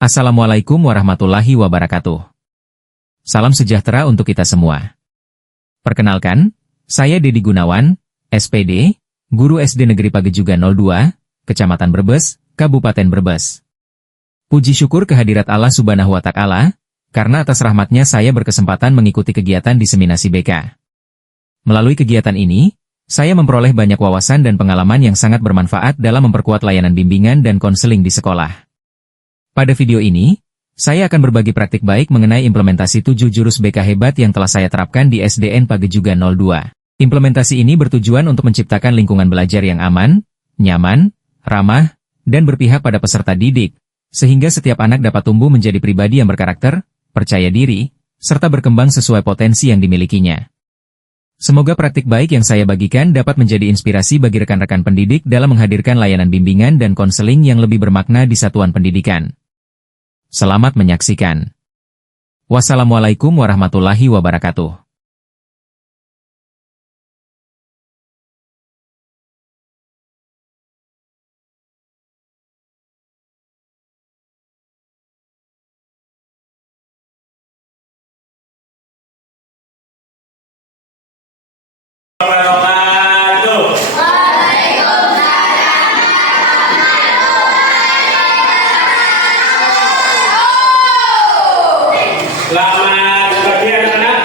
Assalamualaikum warahmatullahi wabarakatuh. Salam sejahtera untuk kita semua. Perkenalkan, saya Dedi Gunawan, SPD, Guru SD Negeri Pagejugan 02, Kecamatan Brebes, Kabupaten Brebes. Puji syukur kehadirat Allah Subhanahu wa Ta'ala, karena atas rahmatnya saya berkesempatan mengikuti kegiatan diseminasi BK. Melalui kegiatan ini, saya memperoleh banyak wawasan dan pengalaman yang sangat bermanfaat dalam memperkuat layanan bimbingan dan konseling di sekolah. Pada video ini, saya akan berbagi praktik baik mengenai implementasi 7 jurus BK hebat yang telah saya terapkan di SDN Pagejugan 02. Implementasi ini bertujuan untuk menciptakan lingkungan belajar yang aman, nyaman, ramah, dan berpihak pada peserta didik, sehingga setiap anak dapat tumbuh menjadi pribadi yang berkarakter, percaya diri, serta berkembang sesuai potensi yang dimilikinya. Semoga praktik baik yang saya bagikan dapat menjadi inspirasi bagi rekan-rekan pendidik dalam menghadirkan layanan bimbingan dan konseling yang lebih bermakna di satuan pendidikan. Selamat menyaksikan. Wassalamualaikum warahmatullahi wabarakatuh. Selamat pagi anak-anak.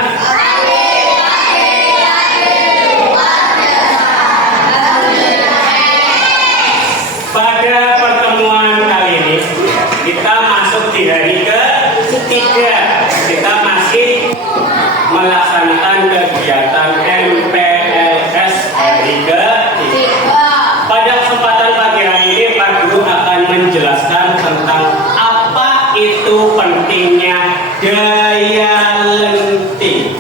Pada pertemuan kali ini kita masuk di hari ketiga. Kita masih melaksanakan kegiatan MPLS hari ketiga. Pada kesempatan pagi hari ini Pak Guru akan menjelaskan tentang apa itu pentingnya daya lenting.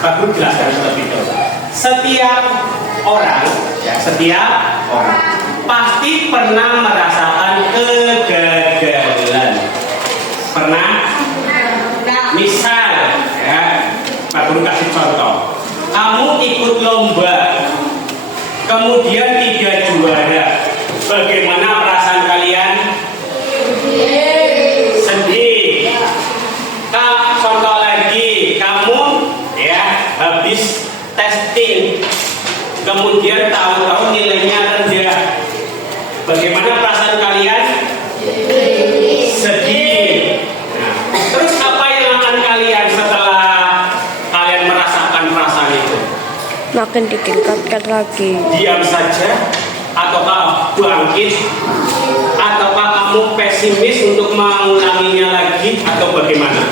Pak Guru jelaskan seperti itu. Setiap orang pasti pernah merasakan kegagalan. Pernah? Misal, ya, Pak Guru kasih contoh. Kamu ikut lomba, kemudian tidak juara. Bagaimana perasaan kalian? Sedih. Contoh lagi, kamu ya habis testing, kemudian tahu-tahu nilainya rendah. Bagaimana perasaan kalian? Sedih. Nah, terus apa yang akan kalian setelah kalian merasakan perasaan itu? Makin ditingkatkan lagi. Diam saja, ataukah bangkit, ataukah kamu pesimis untuk mengulanginya lagi, atau bagaimana?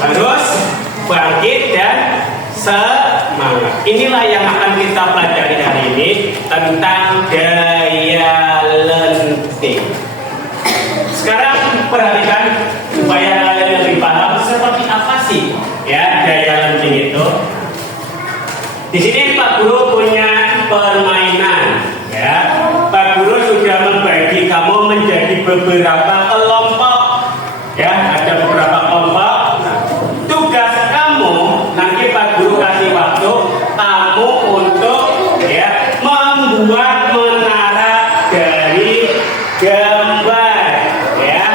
Harus bangkit dan semangat. Inilah yang akan kita pelajari hari ini tentang daya lenting. Sekarang perhatikan supaya kalian lebih paham seperti apa sih ya daya lenting itu. Di sini Pak Guru punya permainan, ya. Pak Guru sudah membagi kamu menjadi beberapa kelompok, ya. Ada beberapa kelompok. Tugas kamu nanti Pak Guru kasih waktu kamu untuk ya membuat menara dari gambar, ya.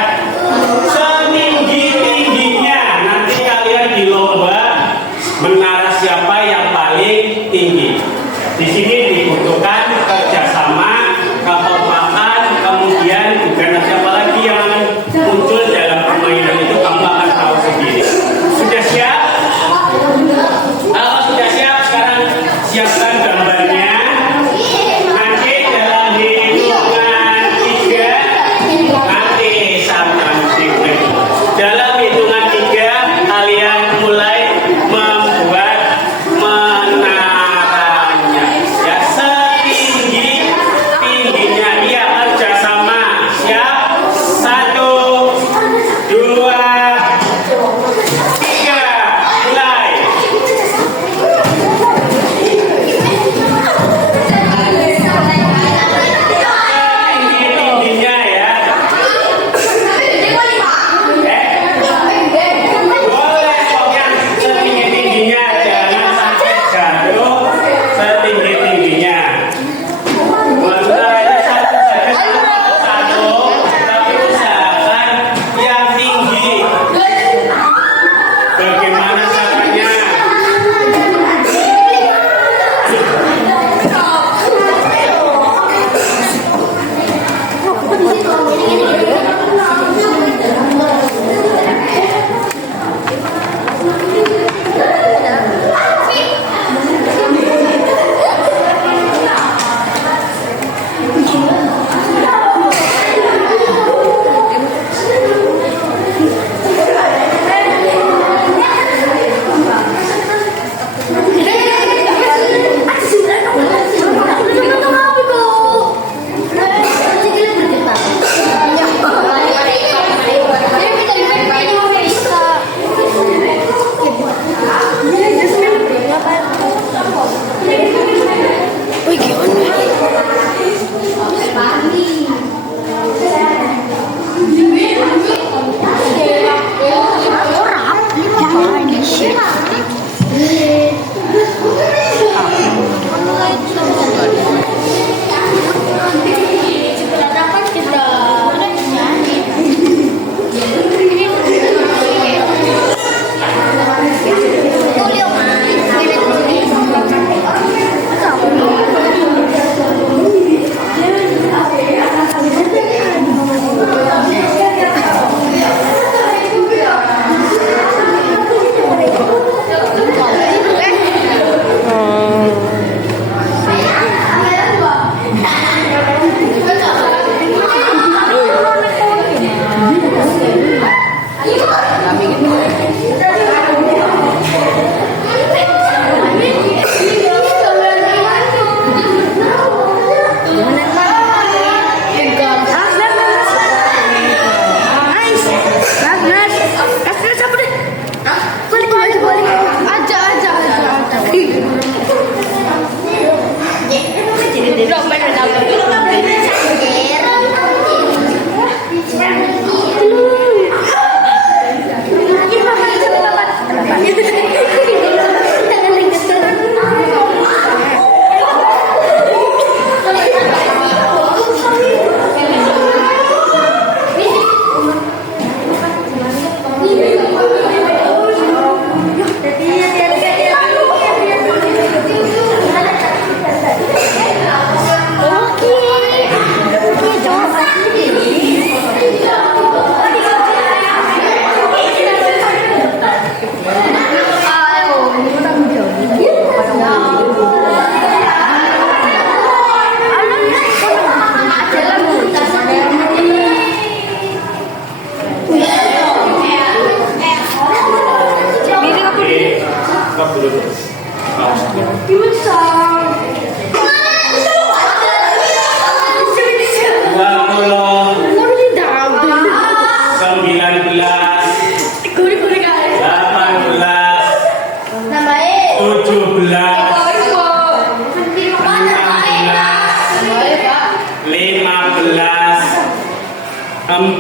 Setinggi-tingginya nanti kalian di lomba menara siapa yang paling tinggi. Di sini dibutuhkan kerjasama, kekompakan, kemudian juga siapa lagi yang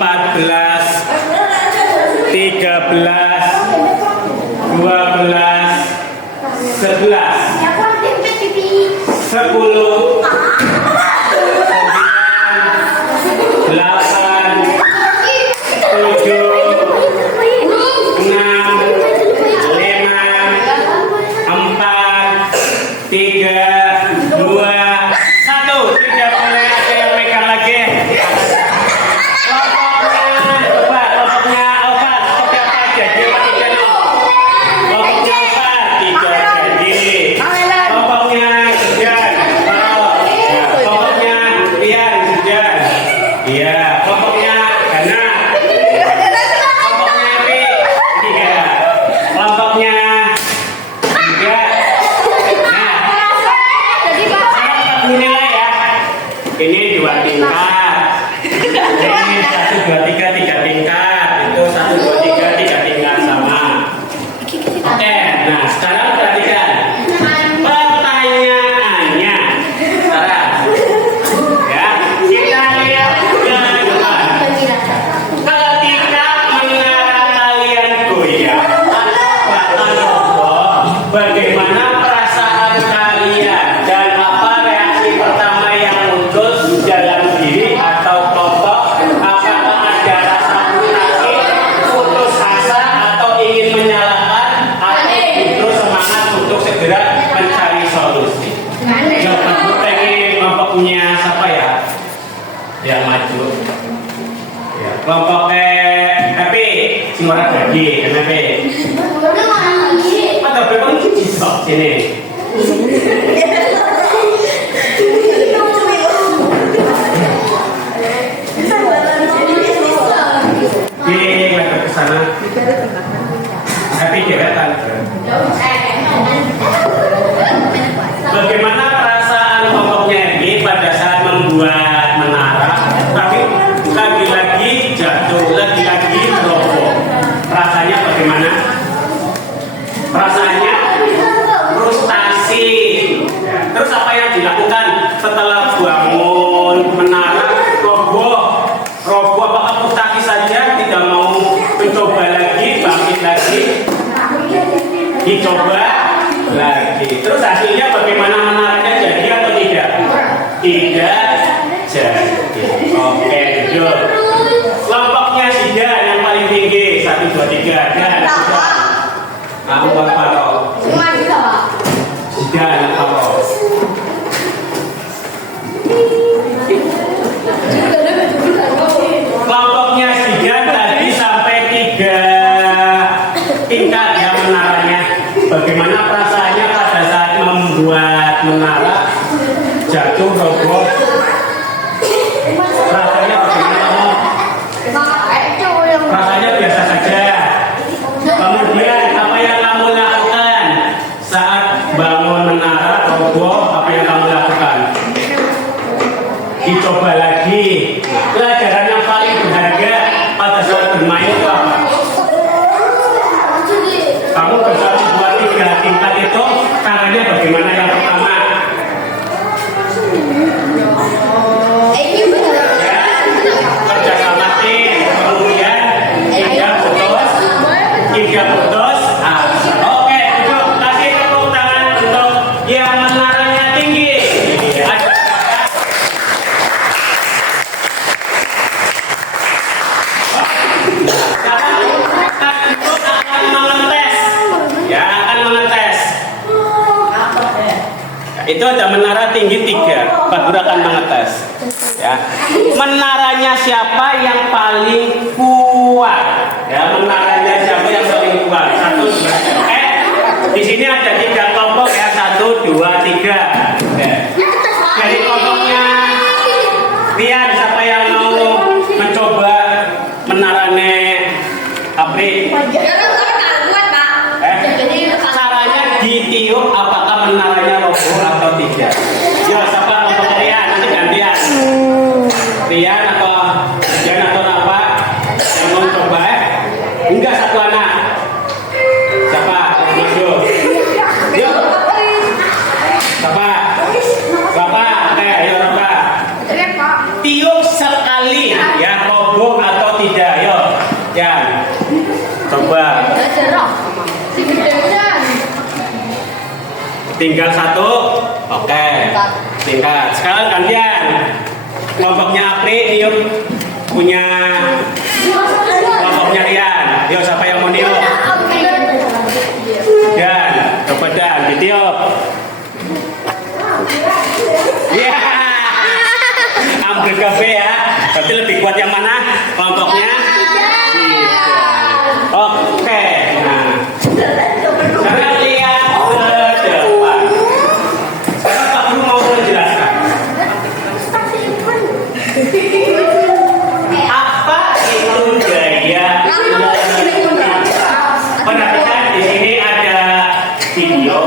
14, 13, 12, 11, 10, 8, 7, 6, 5, 4, 3, 2, 1. Tidak boleh ada yang megang lagi. Kelompoknya Alfa seperti apa? Jadi apa tidak? Kelompoknya Alfa tidak jadi. Kelompoknya Sujan, kelompoknya Rian, Sujan. Iya, kelompoknya Gana. Kelompoknya Epi, 3. Kelompoknya 3. Nah, sekarang kita beri nilai ya. Ini 2 tingkat. Ini 1, 2, 3, 3 tingkat. Itu 1, 2, 3, 3 tingkat sama. Oke, nah sekarang perhatikan. Pertanyaannya. Sekarang. Ya, kita lihat ke depan. Ketika menara kalian goyang atau roboh, bagaimana perasaan kalian dan apa reaksi pertama yang muncul dalam diri atau kelompok? Apakah ada rasa sakit, putus asa, atau ingin menyalahkan, atau justru semangat untuk segera mencari solusi? Yang aku pengen kelompoknya siapa ya? Yang maju. Ya, kelompoknya Epi, suara gaji, Epi. Ada berapa nih sini? Di ke sana. Epi deretan. Bagaimana perasaan kelompoknya Epi pada saat membuat menara, tapi lagi-lagi jatuh, lagi-lagi roboh? Rasanya bagaimana? Perasaannya frustasi. Terus apa yang dilakukan setelah bangun menara roboh? Roboh apakah frustasi saja, tidak mau mencoba lagi, bangkit lagi, dicoba lagi? Terus hasilnya bagaimana, menaranya jadi atau tidak? Tidak jadi. Oke, jujur. Kelompoknya Sida yang paling tinggi, 1, 2, 3. Dan kamu apa kok? Sida yang apa? Kelompoknya Sida tadi sampai 3 tingkat ya menaranya. Bagaimana perasaannya pada saat membuat menara jatuh roboh? Rasanya bagaimana kamu? Rasanya biasa saja. Kemudian apa yang kamu lakukan saat bangun menara roboh? Apa yang kamu lakukan? Dicoba lagi. Pelajaran yang paling berharga pada saat bermain itu apa? Kamu bisa membuat 3 tingkat itu. Caranya bagaimana? Yang pertama, kerja sama tim. Kemudian 3 putus. Oke, duduk. Kasih tepuk tangan untuk yang menaranya tinggi. Ada. Akan mengetes. Ya, akan mengetes. Itu ada menara tinggi 3. Pak Guru akan mengetes. Ya, menaranya siapa yang paling kuat? Ya, menaranya siapa yang paling kuat? 1, 2. Di sini ada 3 kelompok ya, 1, 2, 3. Ya. Dari kelompoknya Rian, siapa yang mau mencoba menaranya Apri? Caranya ditiup apakah menaranya roboh atau tidak? Ya, siapa kelompok Rian? Nanti gantian. Rian atau Jan atau apa? Yang mau coba enggak, satu anak. Siapa? Masuk. Yuk. Siapa? Bapak. Ayo Bapak. Tiup sekali ya, roboh atau kalian? Coba. Tinggal satu. Oke. Tinggal. Sekarang kalian. Kelompoknya Apri niup punya kelompoknya Rian. Yuk, siapa yang mau niup? Dan, coba Dan, ditiup. Ya. Ambil kafe ya. Berarti lebih kuat yang mana? Kelompoknya? Oke. Nah. Sekarang lihat ke depan. Sekarang Pak Guru mau menjelaskan. Apa itu gaya lenting? Perhatikan di sini ada video.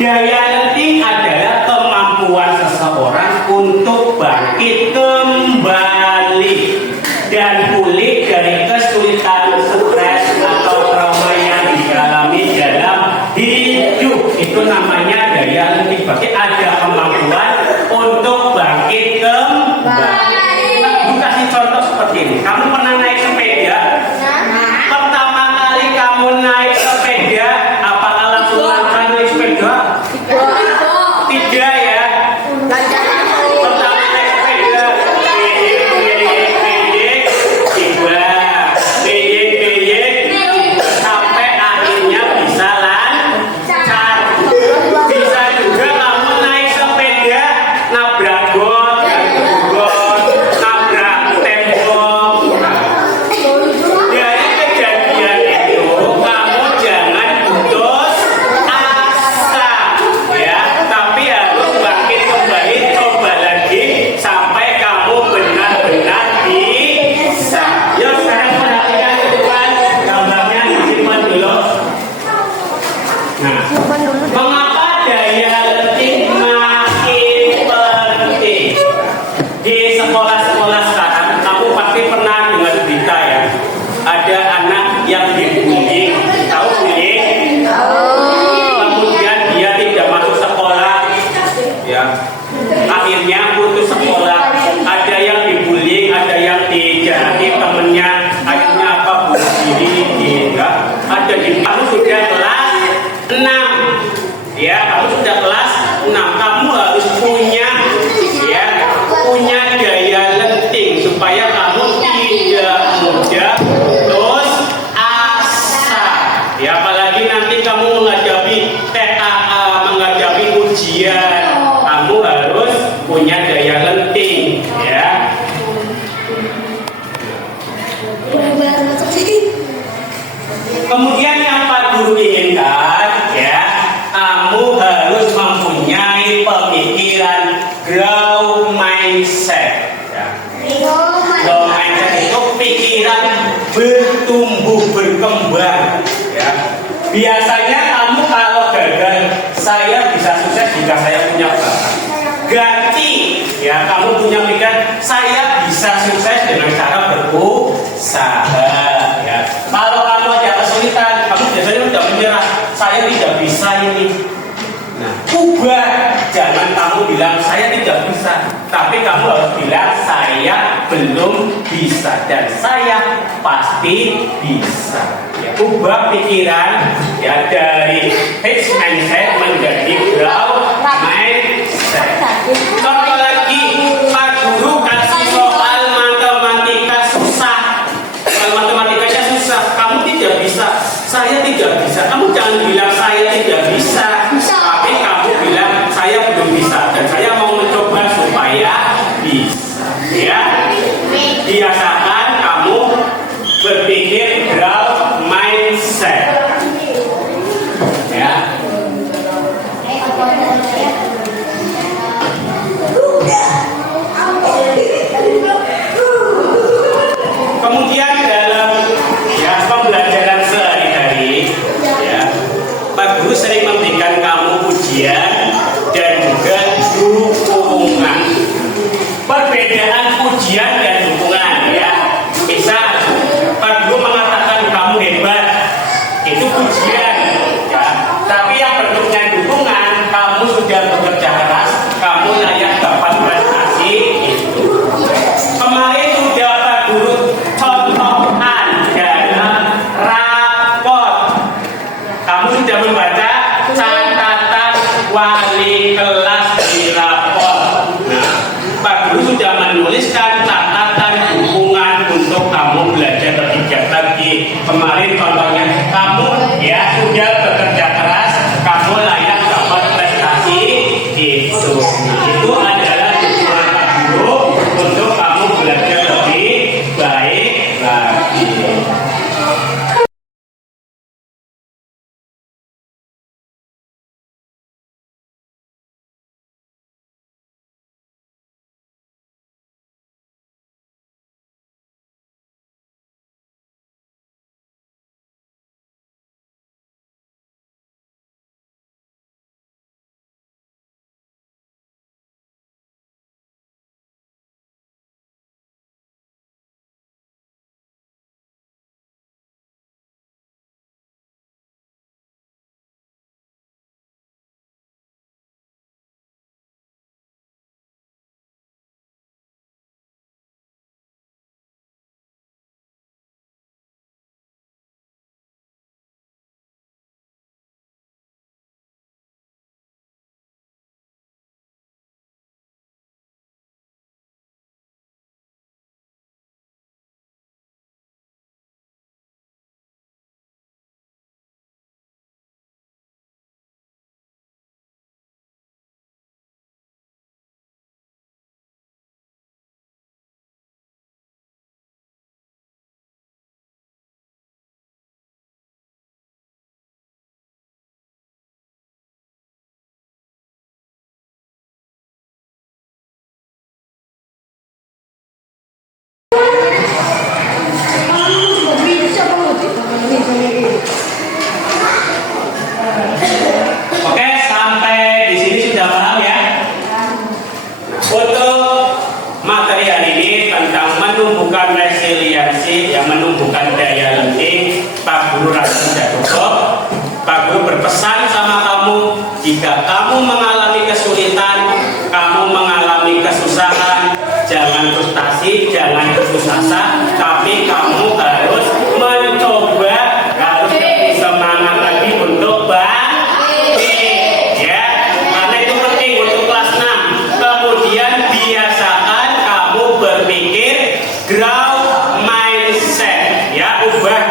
Gaya lenting adalah kemampuan seseorang untuk bangkit kembali dan pulih dari kesulitan, stres atau trauma yang dialami dalam hidup. Itu namanya gaya lenting. Berarti ada kemampuan untuk bangkit kembali. Aku kasih contoh seperti ini. Kamu pernah naik sepeda? Pertama kali kamu naik sepeda, apakah langsung langkah naik sepeda? Tidak ya. Pertama naik sepeda, sampai akhirnya bisa lancar. Bisa juga kamu naik sepeda nabrak got, nabrak tembok. Dari kejadian itu kamu jangan putus asa ya, tapi harus bangkit kembali, coba lagi sampai kamu benar-benar bisa. Yuk sekarang perhatikan ke depan, gambarnya disimpan dulu. Nah, mengapa daya lenting makin penting? Di sekolah-sekolah sekarang, kamu pasti pernah dengar berita ya. Ada anak yang dibully, tahu bullying? Kemudian dia tidak masuk sekolah, ya. Akhirnya putus sekolah. Ada yang dibully, ada yang dijahati temennya. Akhirnya apa? Bunuh diri, ya. Ada di kamu sudah kelas 6, ya. Kamu sudah kelas 6. Kamu harus punya, ya, punya daya lenting supaya kamu tidak mudah putus asa. Ya, apalagi nanti kamu menghadapi TAA, menghadapi ujian, kamu harus punya daya lenting, ya. Kemudian yang Pak Guru inginkan, ya, kamu harus mempunyai pemikiran growth mindset. Ya. Growth mindset itu pikiran bertumbuh berkembang. Ya. Biasanya kamu kalau gagal, saya bisa sukses jika saya punya bakat. Ganti, ya, kamu punya pikiran, saya bisa sukses dengan cara berusaha. Ya. Kalau kamu ada kesulitan, kamu biasanya udah menyerah, saya tidak bisa ini. Nah, ubah, jangan kamu bilang saya tidak bisa, tapi kamu harus bilang saya belum bisa dan saya pasti bisa. Ya, ubah pikiran, ya, dari fixed mindset menjadi growth mindset. Contoh lagi, Pak Guru kasih soal matematika susah. Soal matematikanya susah, kamu tidak bisa, saya tidak bisa. Kamu jangan bilang saya tidak bisa, tapi kamu bilang saya belum bisa dan saya mau mencoba supaya bisa. Ya, biasakan kamu berpikir growth mindset. Ya. Kemudian dalam, ya, pembelajaran sehari-hari, ya, Pak Guru sering memberikan kamu ujian dan juga dukungan. Perbedaan ujian dan dukungan, ya. Misal Pak Guru mengatakan kamu hebat, itu ujian, ya. Tapi yang bentuknya dukungan, wali kelas dirapor. Nah, Pak Guru sudah menuliskan catatan dukungan untuk kamu belajar lebih giat lagi. Kemarin contohnya kamu ya sudah bekerja keras, kamu layak dapat prestasi itu. Itu adalah dukungan Pak Guru untuk kamu belajar lebih baik lagi. Oke, sampai di sini sudah paham ya? Untuk materi hari ini tentang menumbuhkan resiliensi, yang menumbuhkan daya lenting, Pak Guru rasa sudah cukup. Pak Guru berpesan sama kamu, jika kamu mengalami kesulitan, kamu mengalami kesusahan, jangan frustasi, jangan putus asa, tapi kamu harus mencoba, harus lebih semangat lagi untuk bangkit, ya. Karena itu penting untuk kelas 6. Kemudian biasakan kamu berpikir growth mindset, ya. Ubah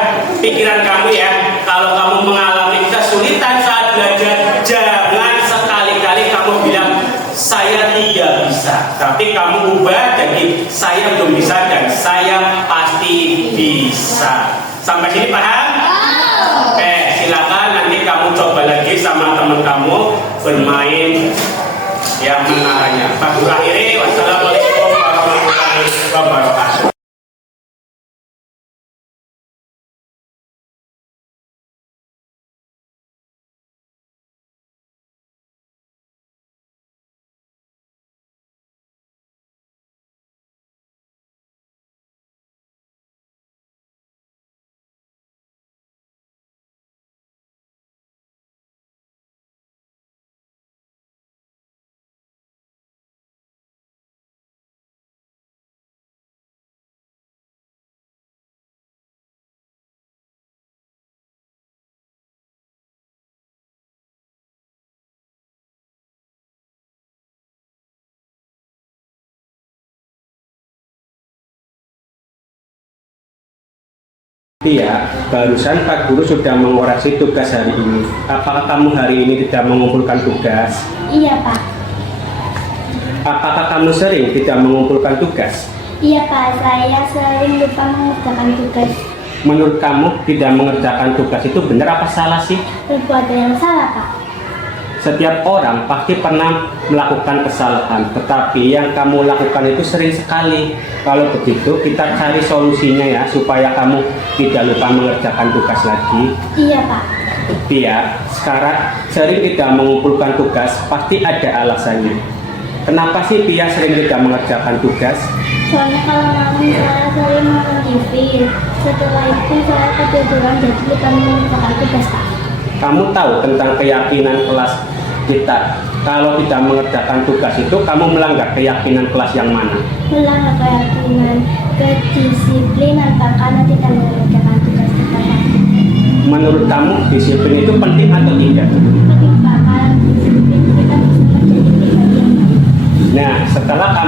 pikiran kamu ya. Kalau kamu mengalami kesulitan saat belajar, jangan sekali-kali kamu bilang saya tidak bisa, tapi kamu ubah jadi saya belum bisa dan saya pasti bisa. Sampai sini paham? Oke, silakan nanti kamu coba lagi sama teman kamu bermain yang menaranya. Pak Guru akhiri, wassalamualaikum warahmatullahi wabarakatuh. Iya, barusan Pak Guru sudah mengoreksi tugas hari ini. Apakah kamu hari ini tidak mengumpulkan tugas? Iya, Pak. Apakah kamu sering tidak mengumpulkan tugas? Iya, Pak. Saya sering lupa mengerjakan tugas. Menurut kamu tidak mengerjakan tugas itu benar apa salah sih? Tentu ada yang salah, Pak. Setiap orang pasti pernah melakukan kesalahan, tetapi yang kamu lakukan itu sering sekali. Kalau begitu kita cari solusinya ya, supaya kamu tidak lupa mengerjakan tugas lagi. Iya, Pak. Pia, sekarang sering tidak mengumpulkan tugas, pasti ada alasannya. Kenapa sih Pia sering tidak mengerjakan tugas? Soalnya kalau malam saya sering nonton TV. Setelah itu saya ketiduran jadi lupa mengerjakan tugas, Pak. Kamu tahu tentang keyakinan kelas kita. Kalau tidak mengerjakan tugas itu, kamu melanggar keyakinan kelas yang mana? Melanggar keyakinan kedisiplinan, Pak, karena tidak mengerjakan tugas kita, Pak. Menurut kamu disiplin itu penting atau tidak? Penting, Pak, karena disiplin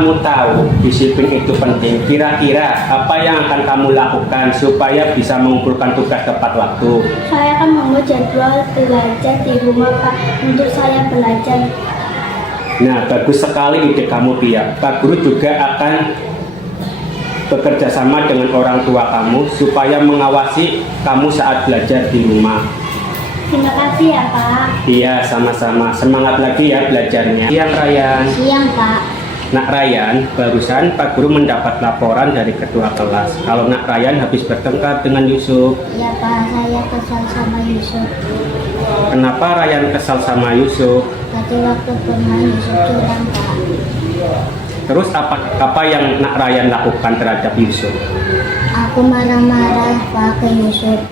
kamu tahu disiplin itu penting, kira-kira apa yang akan kamu lakukan supaya bisa mengumpulkan tugas tepat waktu? Saya akan membuat jadwal belajar di rumah, Pak, untuk saya belajar. Nah, bagus sekali ide kamu, Pia. Pak Guru juga akan bekerja sama dengan orang tua kamu supaya mengawasi kamu saat belajar di rumah. Terima kasih ya, Pak. Iya, sama-sama. Semangat lagi ya belajarnya. Siang, Ryan. Siang, Pak. Nak Ryan, barusan Pak Guru mendapat laporan dari ketua kelas kalau Nak Ryan habis bertengkar dengan Yusuf. Ya, Pak, saya kesal sama Yusuf. Kenapa Ryan kesal sama Yusuf? Tadi waktu bermain Yusuf curang, Pak. Terus apa yang Nak Ryan lakukan terhadap Yusuf? Aku marah-marah, Pak, ke Yusuf.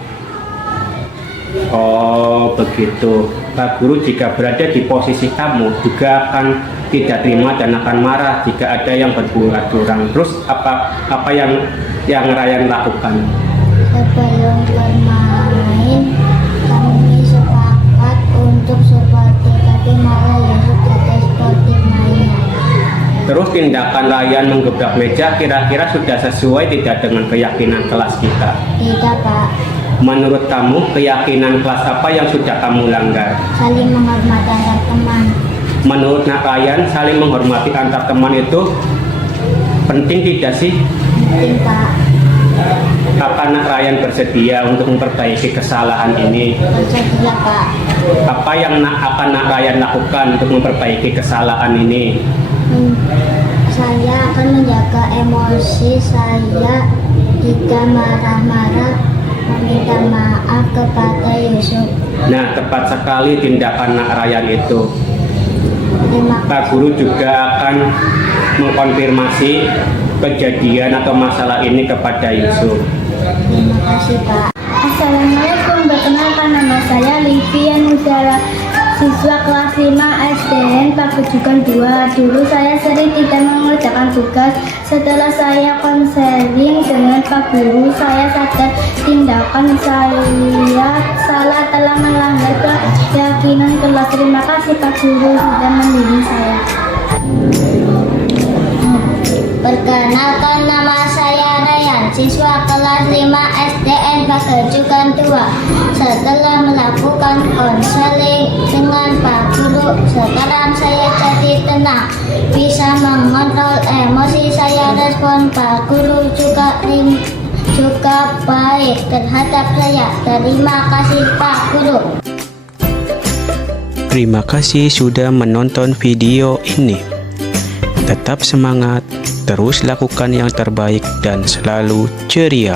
Oh, begitu. Pak Guru jika berada di posisi kamu juga akan tidak terima dan akan marah jika ada yang berbuat curang. Terus apa yang Ryan lakukan? Sebelum bermain, kami sepakat untuk seperti, tapi malah Yusuf tidak seperti mainnya. Terus tindakan Ryan menggebrak meja kira-kira sudah sesuai tidak dengan keyakinan kelas kita? Tidak, Pak. Menurut kamu, keyakinan kelas apa yang sudah kamu langgar? Saling menghormati antar teman. Menurut Nak Ryan, saling menghormati antar teman itu penting tidak sih? Penting, Pak. Apa Nak Ryan bersedia untuk memperbaiki kesalahan ini? Bersedia, Pak. Apa yang akan Nak Ryan lakukan untuk memperbaiki kesalahan ini? Saya akan menjaga emosi saya, jika marah-marah meminta maaf kepada Yusuf. Nah, tepat sekali tindakan Nak Ryan itu. Terima Pak Guru juga akan mengkonfirmasi kejadian atau masalah ini kepada Yusuf. kasih, Pak. Assalamualaikum, perkenalkan nama saya Livia Nusara, siswa kelas 5 SDN Pagejukan 2. Dulu saya sering tidak mengerjakan tugas. Setelah saya konseling dengan Pak Guru, saya sadar tindakan saya salah, telah melanggar keyakinan kelas. Terima kasih Pak Guru sudah membimbing saya. Perkenalkan, nama saya Ryan, siswa kelas 5 SDN Pagejukan 2. Setelah melakukan konseling dengan Pak Guru, sekarang saya jadi tenang, bisa mengontrol emosi saya. Respon Pak Guru juga baik terhadap saya. Terima kasih Pak Guru. Terima kasih sudah menonton video ini. Tetap semangat, terus lakukan yang terbaik dan selalu ceria.